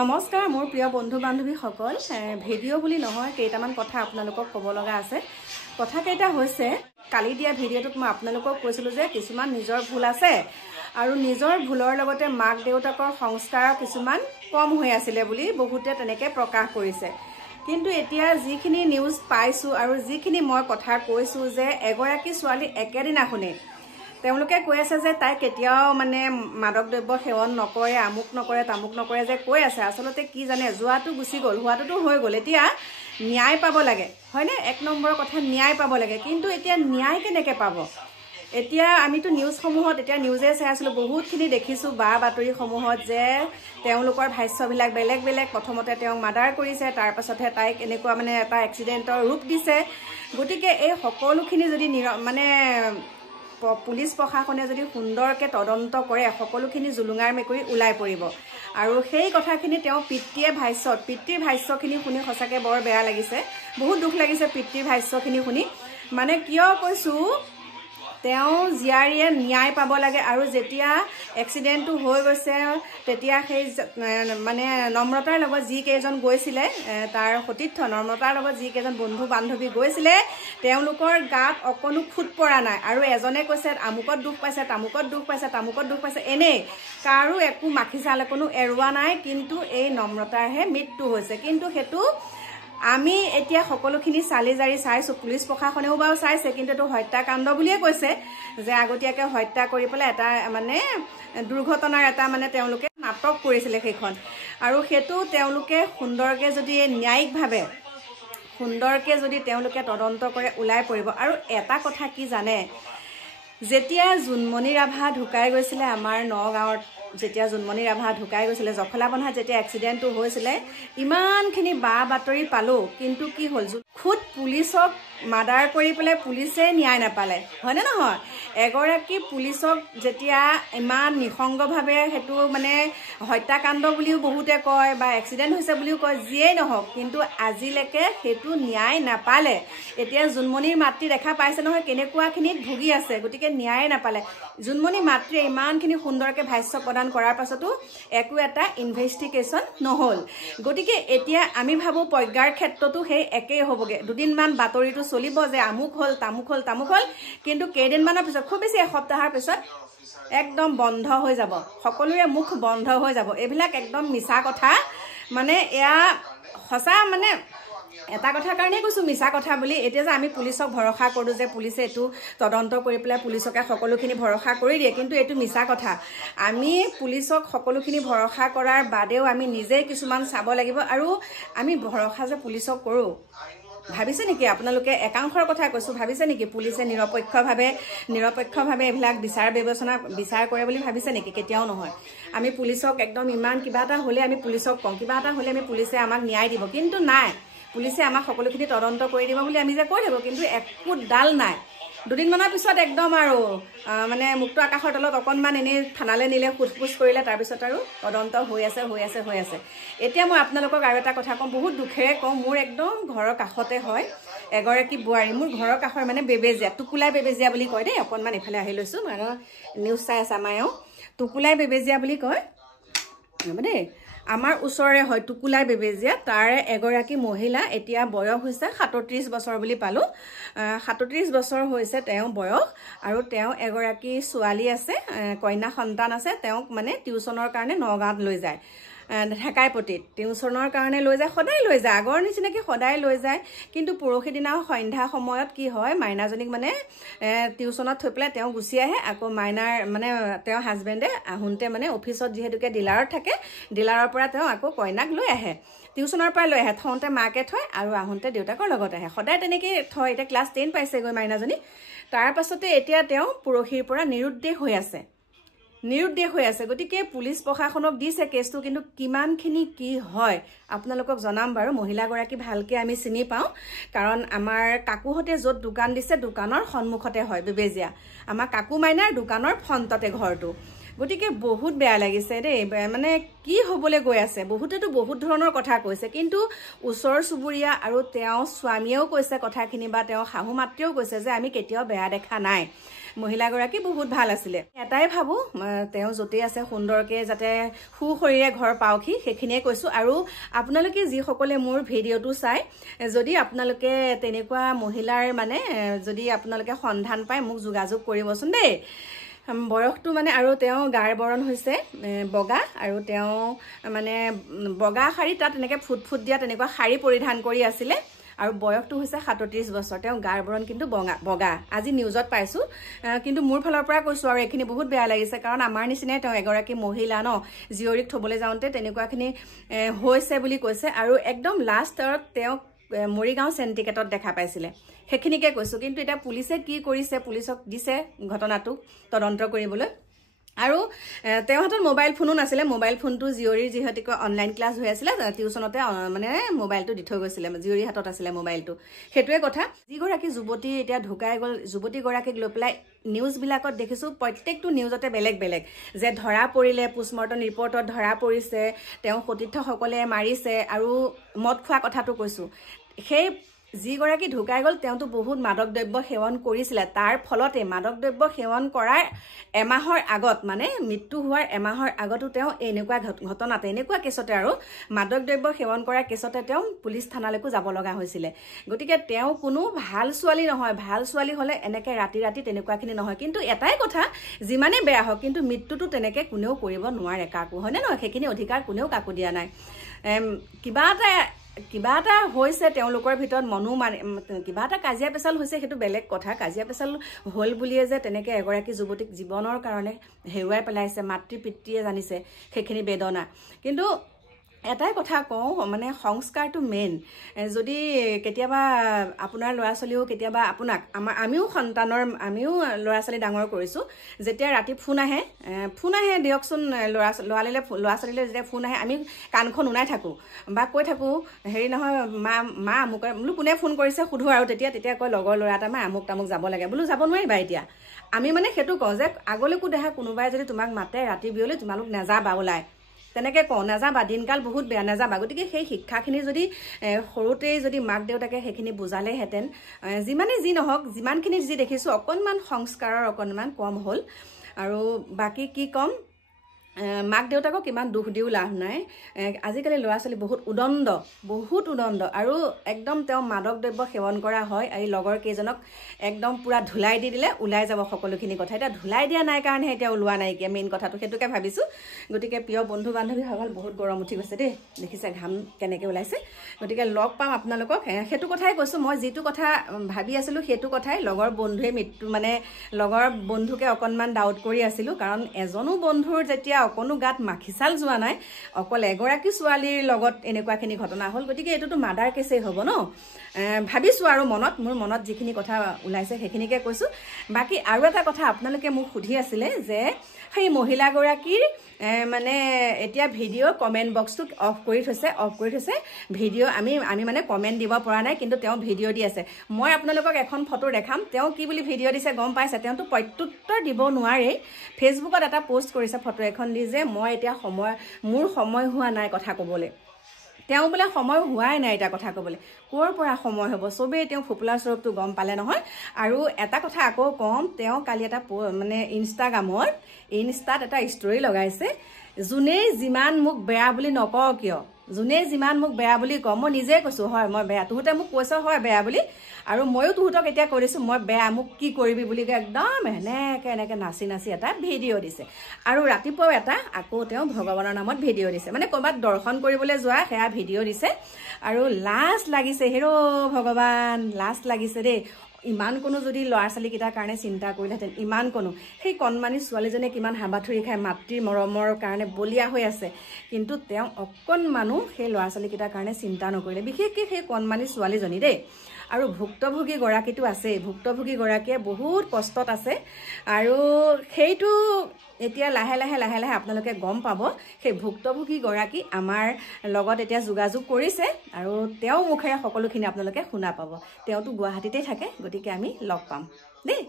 নমস্কাৰ মোৰ প্ৰিয় বন্ধু বান্ধৱী সকল ভিডিঅ' বুলি নহয় কেইটামান কথা আপোনালোকক ক'ব লগা আছে কথা কেইটা হৈছে কালি দিয়া ভিডিঅ'টোত মই আপোনালোকক কৈছিলোঁ যে কিছুমান নিজৰ ভুল আছে আৰু নিজৰ ভুলৰ লগতে মাক দেউতাকৰ সংস্কাৰ কিছুমান কম হৈ আছিল বুলি বহুতে তেনেকৈ প্ৰকাশ কৰিছে কিন্তু এতিয়া যিখিনি নিউজ পাইছোঁ আৰু যিখিনি মই কথা কৈছোঁ যে এগৰাকী ছোৱালী একেদিনাখনে তেওঁলোকে কৈ আছে যে তাই কেতিয়াও মানে মাদক দ্ৰব্য সেৱন নকৰে আমুক নকৰে তামুক নকৰে যে কৈ আছে আচলতে কি জানে যোৱাটো গুচি গ'ল হোৱাটোতো হৈ গ'ল এতিয়া ন্যায় পাব লাগে হয়নে এক নম্বৰৰ কথা ন্যায় পাব লাগে কিন্তু এতিয়া ন্যায় কেনেকৈ পাব এতিয়া আমিতো নিউজসমূহত এতিয়া নিউজে চাই আছিলোঁ বহুতখিনি দেখিছোঁ বা বাতৰিসমূহত যে তেওঁলোকৰ ভাষ্যবিলাক বেলেগ বেলেগ প্ৰথমতে তেওঁক মাৰ্ডাৰ কৰিছে তাৰপাছতহে তাইক এনেকুৱা মানে এটা এক্সিডেণ্টৰ ৰূপ দিছে গতিকে এই সকলোখিনি যদি মানে পুলিচ প্ৰশাসনে যদি সুন্দৰকৈ তদন্ত কৰে সকলোখিনি জুলুঙাৰ মেকুৰী ওলাই পৰিব আৰু সেই কথাখিনি তেওঁ পিতৃৰ ভাষ্যখিনি শুনি সঁচাকৈ বৰ বেয়া লাগিছে বহুত দুখ লাগিছে পিতৃৰ ভাষ্যখিনি শুনি মানে কিয় কৈছোঁ তেওঁ জীয়াৰীয়ে ন্যায় পাব লাগে আৰু যেতিয়া এক্সিডেণ্টটো হৈ গৈছে তেতিয়া সেই মানে নম্ৰতাৰ লগত যিকেইজন গৈছিলে তাৰ সতীৰ্থ নম্ৰতাৰ লগত যিকেইজন বন্ধু বান্ধৱী গৈছিলে তেওঁলোকৰ গাত অকণো খুট পৰা নাই আৰু এজনে কৈছে আমুকত দুখ পাইছে তামুকত দুখ পাইছে তামুকত দুখ পাইছে এনেই কাৰো একো মাখিচাল কোনো এৰুৱা নাই কিন্তু এই নম্ৰতাৰহে মৃত্যু হৈছে কিন্তু সেইটো আমি এতিয়া সকলোখিনি চালি জাৰি চাইছোঁ পুলিচ প্ৰশাসনেও বাৰু চাইছে কিন্তু এইটো হত্যাকাণ্ড বুলিয়ে কৈছে যে আগতীয়াকৈ হত্যা কৰি পেলাই এটা মানে দুৰ্ঘটনাৰ এটা মানে তেওঁলোকে নাটক কৰিছিলে সেইখন আৰু সেইটো তেওঁলোকে সুন্দৰকৈ যদি ন্যায়িকভাৱে সুন্দৰকৈ যদি তেওঁলোকে তদন্ত কৰে ওলাই পৰিব আৰু এটা কথা কি জানে যেতিয়া জোনমণি ৰাভা ঢুকাই গৈছিলে আমাৰ নগাঁৱত যেতিয়া জোনমণি ৰাভা ঢুকাই গৈছিলে জখলাবন্ধাত যেতিয়া এক্সিডেণ্টটো হৈছিলে ইমানখিনি বা বাতৰি পালোঁ কিন্তু কি হ'ল খুদ পুলিচক মাৰ্ডাৰ কৰি পেলাই পুলিচে ন্যায় নাপালে হয়নে নহয় এগৰাকী পুলিচক যেতিয়া ইমান নিসংগভাৱে সেইটো মানে হত্যাকাণ্ড বুলিও বহুতে কয় বা এক্সিডেণ্ট হৈছে বুলিও কয় যিয়েই নহওক কিন্তু আজিলৈকে সেইটো ন্যায় নাপালে এতিয়া জোনমণিৰ মাতৃ দেখা পাইছে নহয় কেনেকুৱাখিনিত ভুগি আছে গতিকে ন্যায় নাপালে জোনমণি মাতৃয়ে ইমানখিনি সুন্দৰকৈ ভাষ্য প্ৰদান কৰাৰ পাছতো একো এটা ইনভেষ্টিগেশ্যন নহ'ল গতিকে এতিয়া আমি ভাবোঁ প্ৰজ্ঞাৰ ক্ষেত্ৰতো সেই একেই হ'বগৈ দুদিনমান বাতৰিটো চলিব যে আমুক হ'ল তামুক হ'ল কিন্তু কেইদিনমানৰ পিছত খুব বেছি এসপ্তাহৰ পিছত একদম বন্ধ হৈ যাব সকলোৰে মুখ বন্ধ হৈ যাব এইবিলাক একদম মিছা কথা মানে এয়া সঁচা মানে এটা কথাৰ কাৰণেই কৈছোঁ মিছা কথা বুলি এতিয়া যে আমি পুলিচক ভৰসা কৰোঁ যে পুলিচে এইটো তদন্ত কৰি পেলাই পুলিচকে সকলোখিনি ভৰসা কৰি দিয়ে কিন্তু এইটো মিছা কথা আমি পুলিচক সকলোখিনি ভৰসা কৰাৰ বাদেও আমি নিজেই কিছুমান চাব লাগিব আৰু আমি ভৰসা যে পুলিচক কৰোঁ ভাবিছে নেকি আপোনালোকে একাংশৰ কথা কৈছোঁ ভাবিছে নেকি পুলিচে নিৰপেক্ষভাৱে এইবিলাক বিচাৰ কৰে বুলি ভাবিছে নেকি কেতিয়াও নহয় আমি পুলিচক একদম ইমান কিবা এটা হ'লে আমি পুলিচক কওঁ কিবা এটা হ'লে আমি পুলিচে আমাক ন্যায় দিব কিন্তু নাই পুলিচে আমাক সকলোখিনি তদন্ত কৰি দিব বুলি আমি যে কৈ থাকোঁ কিন্তু একো ডাল নাই দুদিনমানৰ পিছত একদম আৰু মানে মুক্ত আকাশৰ তলত অকণমান এনেই থানালৈ নিলে ফুচফুচ কৰিলে তাৰপিছত আৰু তদন্ত হৈ আছে এতিয়া মই আপোনালোকক আৰু এটা কথা কওঁ বহুত দুখেৰে কওঁ মোৰ একদম ঘৰৰ কাষতে হয় এগৰাকী বোৱাৰী মোৰ ঘৰৰ কাষৰ মানে বেবেজীয়া টুকুলাই বেবেজীয়া বুলি কয় দেই অকণমান এইফালে আহি লৈছোঁ আৰু নিউজ চাই আছে আমাৰ টুকুলাই বেবেজীয়া বুলি কয় দেই আমাৰ ওচৰৰে হয় টুকুলাই বেবেজীয়া তাৰে এগৰাকী মহিলা এতিয়া বয়স হৈছে 37 বছৰ বুলি পালোঁ 37 বছৰ হৈছে তেওঁ বয়স আৰু তেওঁ এগৰাকী ছোৱালী আছে কন্যা সন্তান আছে তেওঁক মানে টিউশ্যনৰ কাৰণে নগাঁৱত লৈ যায় ঢেকাইপতিত টিউশ্যনৰ কাৰণে লৈ যায় সদায় লৈ যায় আগৰ নিচিনাকৈ সদায় লৈ যায় কিন্তু পৰহি দিনা সন্ধ্যা সময়ত কি হয় মাইনাজনীক মানে টিউশ্যনত থৈ পেলাই তেওঁ গুচি আহে আকৌ মাইনাৰ মানে তেওঁ হাজবেণ্ডে আহোঁতে মানে অফিচত যিহেতুকে ডিলাৰত থাকে ডিলাৰৰ পৰা তেওঁ আকৌ কইনাক লৈ আহে টিউশ্যনৰ পৰা লৈ আহে থওঁতে মাকে থয় আৰু আহোঁতে দেউতাকৰ লগত আহে সদায় তেনেকৈ থয় এতিয়া ক্লাছ 10 পাইছেগৈ মাইনাজনী তাৰপাছতে এতিয়া তেওঁ পৰহিৰ পৰা নিৰুদ্দেশ হৈ আছে গতিকে পুলিচ প্ৰশাসনক দিছে কেছটো কিন্তু কিমানখিনি কি হয় আপোনালোকক জনাম বাৰু মহিলাগৰাকী ভালকৈ আমি চিনি পাওঁ কাৰণ আমাৰ কাকুহঁতে য'ত দোকান দিছে দোকানৰ সন্মুখতে হয় বেবেজীয়া আমাৰ কাকু মাইনাৰ দোকানৰ ফ্ৰণ্টতে ঘৰটো গতিকে বহুত বেয়া লাগিছে দেই মানে কি হ'বলৈ গৈ আছে বহুতেতো বহুত ধৰণৰ কথা কৈছে কিন্তু ওচৰ চুবুৰীয়া আৰু তেওঁ স্বামীয়েও কৈছে কথাখিনি বা তেওঁ শাহু মাতৃয়েও কৈছে যে আমি কেতিয়াও বেয়া দেখা নাই মহিলাগৰাকী বহুত ভাল আছিলে এটাই ভাবো তেওঁ যতে আছে সুন্দৰকে যাতে সুখৰীৰে ঘৰ পাওকহি সেইখিনিয়ে কৈছো আৰু আপোনালোকে যি সকলে মোৰ ভিডিওটো চাই যদি আপোনালোকে তেনেকুৱা মহিলাৰ মানে যদি আপোনালোকে সন্ধান পায় মোক যোগাযোগ কৰিবচোন দেই বয়সটো মানে আৰু তেওঁ গাৰ বৰণ হৈছে বগা আৰু তেওঁ মানে বগা শাৰী তাত এনেকে ফুট দিয়া তেনেকুৱা শাৰী পৰিধান কৰি আছিলে আৰু বয়সটো হৈছে 37 বছৰ তেওঁ গাৰ বৰণ কিন্তু বগা আজি নিউজত পাইছো কিন্তু মোৰ ফালৰ পৰা কৈছো আৰু এখিনি বহুত বেয়া লাগিছে কাৰণ আমাৰ নিচিনাই তেওঁ এগৰাকী মহিলা ন জিয়ৰিক থবলৈ যাওঁতে তেনেকুৱাখিনি হৈছে বুলি কৈছে আৰু একদম লাষ্টত তেওঁ মৰিগাঁও চেণ্টিকেটত দেখা পাইছিলে সেইখিনিকে কৈছো কিন্তু এটা পুলিচে কি কৰিছে পুলিচক দিছে ঘটনাটো তদন্ত কৰিবলৈ আৰু তেওঁ হাতত মোবাইল ফোনো নাছিলে মোবাইল ফোনটো জিয়ৰিৰ যিহেতুক অনলাইন ক্লাছ হৈ আছিল টিউচনতে মানে মোবাইলটো দি থৈ গৈছিলে জিয়ৰিৰ হাতত আছিলে মোবাইলটো হেতুৱে কথা যিগৰাকী যুৱতী এতিয়া ঢুকাই গল যুৱতী গৰাকীক লৈ পেলাই নিউজ বিলাকত দেখিছো প্ৰত্যেকটো নিউজতে বেলেগ যে ধৰা পৰিলে পোষ্টমৰ্টম ৰিপৰ্টত ধৰা পৰিছে তেওঁ সতীৰ্থসকলে মাৰিছে আৰু মদ খোৱা কথাটো কৈছো সেই যিগৰাকী ঢুকাই গল তেওঁতো বহুত মাদক দ্ৰব্য সেৱন কৰিছিলে তাৰ ফলতে মাদক দ্ৰব্য সেৱন কৰাৰ এমাহৰ আগত মানে মৃত্যু হোৱাৰ এমাহৰ আগতো তেওঁ এনেকুৱা ঘটনাতে এনেকুৱা কেছতে আৰু মাদক দ্ৰব্য সেৱন কৰাৰ কেছতে তেওঁ পুলিচ থানালৈকো যাব লগা হৈছিলে গতিকে তেওঁ কোনো ভাল ছোৱালী নহয় ভাল ছোৱালী হলে এনেকে ৰাতি তেনেকুৱাখিনি নহয় কিন্তু এটাই কথা যিমানে বেয়া হওক কিন্তু মৃত্যুটো তেনেকে কোনেও কৰিব নোৱাৰে কাকো হয়নে নহয় সেইখিনি অধিকাৰ কোনেও কাকো দিয়া নাই কিবা এটা হৈছে তেওঁলোকৰ ভিতৰত মনো মানে কিবা এটা কাজিয়া পেচাল হৈছে সেইটো বেলেগ কথা কাজিয়া পেচাল হল বুলিয়ে যে তেনেকে এগৰাকী যুৱতীক জীৱনৰ কাৰণে হেৰুৱাই পেলাইছে মাতৃ পিতৃয়ে জানিছে সেইখিনি বেদনা কিন্তু এটাই কথা কওঁ মানে সংস্কাৰটো মেইন যদি কেতিয়াবা আপোনাৰ ল'ৰা ছোৱালীও কেতিয়াবা আপোনাক আমিও ল'ৰা ছোৱালী ডাঙৰ কৰিছো যেতিয়া ৰাতি ফোন আহে দিয়কচোন ল'ৰা ছোৱালীলৈ যেতিয়া ফোন আহে আমি কাণখন উনাই থাকো বা কৈ থাকো হেৰি নহয় মা আমুক বোলো কোনে ফোন কৰিছে সুধো আৰু তেতিয়া কয় লগৰ ল'ৰা এটা মা আমুক তামুক যাব লাগে বোলো যাব নোৱাৰিবা এতিয়া আমি মানে সেইটো কওঁ যে আগলৈকো দেখা কোনোবাই যদি তোমাক মাতে ৰাতি বিয়লি তোমালোক নাযাবা ওলাই তেনেকে কওঁ নাযাবা দিনকাল বহুত বেয়া নাযাবা গতিকে সেই শিক্ষাখিনি যদি সৰুতেই যদি মাক দেউতাকে সেইখিনি বুজালেহেঁতেন যিমানে যি নহওক যিমানখিনি যি দেখিছো অকণমান সংস্কাৰৰ অকণমান কম হ'ল আৰু বাকী কি কম মাক দেউতাকক ইমান দুখ দিও লাভ নাই আজিকালি ল'ৰা ছোৱালী বহুত উদণ্ড আৰু একদম তেওঁ মাদক দ্ৰব্য সেৱন কৰা হয় এই লগৰ কেইজনক একদম পুৰা ধুলাই দি দিলে ওলাই যাব সকলোখিনি কথা এতিয়া ধুলাই দিয়া নাই কাৰণে এতিয়া ওলোৱা নাইকিয়া মেইন কথাটো সেইটোকে ভাবিছো গতিকে প্ৰিয় বন্ধু বান্ধৱীসকল বহুত গৰম উঠি গৈছে দেই দেখিছে ঘাম কেনেকৈ ওলাইছে গতিকে লগ পাম আপোনালোকক সেইটো কথাই কৈছো মই যিটো কথা ভাবি আছিলো সেইটো কথাই লগৰ বন্ধুৱে মৃত্যু মানে লগৰ বন্ধুকে অকণমান ডাউট কৰি আছিলো কাৰণ এজনো বন্ধুৰ যেতিয়া অকনো গাত মাখিচাল যোৱা নাই অকল এগৰাকী ছোৱালীৰ লগত এনেকুৱাখিনি ঘটনা হ'ল গতিকে এইটোতো মাৰ্ডাৰ কেছেই হ'ব ন ভাবিছো আৰু মোৰ মনত যিখিনি কথা ওলাইছে সেইখিনিকে কৈছো বাকী আৰু এটা কথা আপোনালোকে মোক সুধি আছিলে যে সেই মহিলাগৰাকীৰ মানে এতিয়া ভিডিঅ' কমেণ্ট বক্সটো অফ কৰি থৈছে ভিডিঅ' আমি মানে কমেণ্ট দিব পৰা নাই কিন্তু তেওঁ ভিডিঅ' দি আছে মই আপোনালোকক এখন ফটো দেখাম তেওঁ কি বুলি ভিডিঅ' দিছে গম পাইছে তেওঁতো প্ৰত্যুত্তৰ দিব নোৱাৰে ফেচবুকত এটা পোষ্ট কৰিছে ফটো এখন দি যে মই এতিয়া মোৰ সময় হোৱা নাই কথা ক'বলৈ তেওঁ বোলে সময় হোৱাই নাই এটা কথা ক'বলৈ ক'ৰ পৰা সময় হ'ব চবেই তেওঁ ফুপুলাৰ স্বৰূপটো গম পালে নহয় আৰু এটা কথা আকৌ কম তেওঁ কালি এটা মানে ইনষ্টাত এটা ষ্টৰি লগাইছে যোনেই যিমান মোক বেয়া বুলি নকওঁ কিয় যোনেই যিমান মোক বেয়া বুলি কওঁ মই নিজে কৈছো হয় মই বেয়া তুহঁতে মোক কৈছ হয় বেয়া বুলি আৰু ময়ো তুহঁতক এতিয়া কৈ দিছো মই বেয়া মোক কি কৰিবি বুলি একদম এনেকে নাচি এটা ভিডিঅ' দিছে আৰু ৰাতিপুৱাও এটা আকৌ তেওঁ ভগৱানৰ নামত ভিডিঅ' দিছে মানে ক'ৰবাত দৰ্শন কৰিবলৈ যোৱা সেয়া ভিডিঅ' দিছে আৰু লাজ লাগিছে হেৰ' ভগৱান লাজ লাগিছে দেই ইমান কোনো যদি ল'ৰা ছোৱালীকেইটাৰ কাৰণে চিন্তা কৰিলেহেঁতেন ইমান কোনো সেই কণমানি ছোৱালীজনীয়ে কিমান হাবাথুৰি খাই মাতৃৰ মৰমৰ কাৰণে বলিয়া হৈ আছে কিন্তু তেওঁ অকণমানো সেই ল'ৰা ছোৱালীকেইটাৰ কাৰণে চিন্তা নকৰিলে বিশেষকৈ সেই কণমানি ছোৱালীজনী দেই আৰু ভুক্তভোগী গৰাকীটো আছে ভুক্তভোগী গৰাকীয়ে বহুত কষ্টত আছে আৰু সেইটো এতিয়া লাহে লাহে আপোনালোকে গম পাব সেই ভুক্তভোগী গৰাকী আমাৰ লগত এতিয়া যোগাযোগ কৰিছে আৰু তেওঁ মুখেৰে সকলোখিনি আপোনালোকে শুনা পাব তেওঁতো গুৱাহাটীতে থাকে গতিকে আমি লগ পাম দেই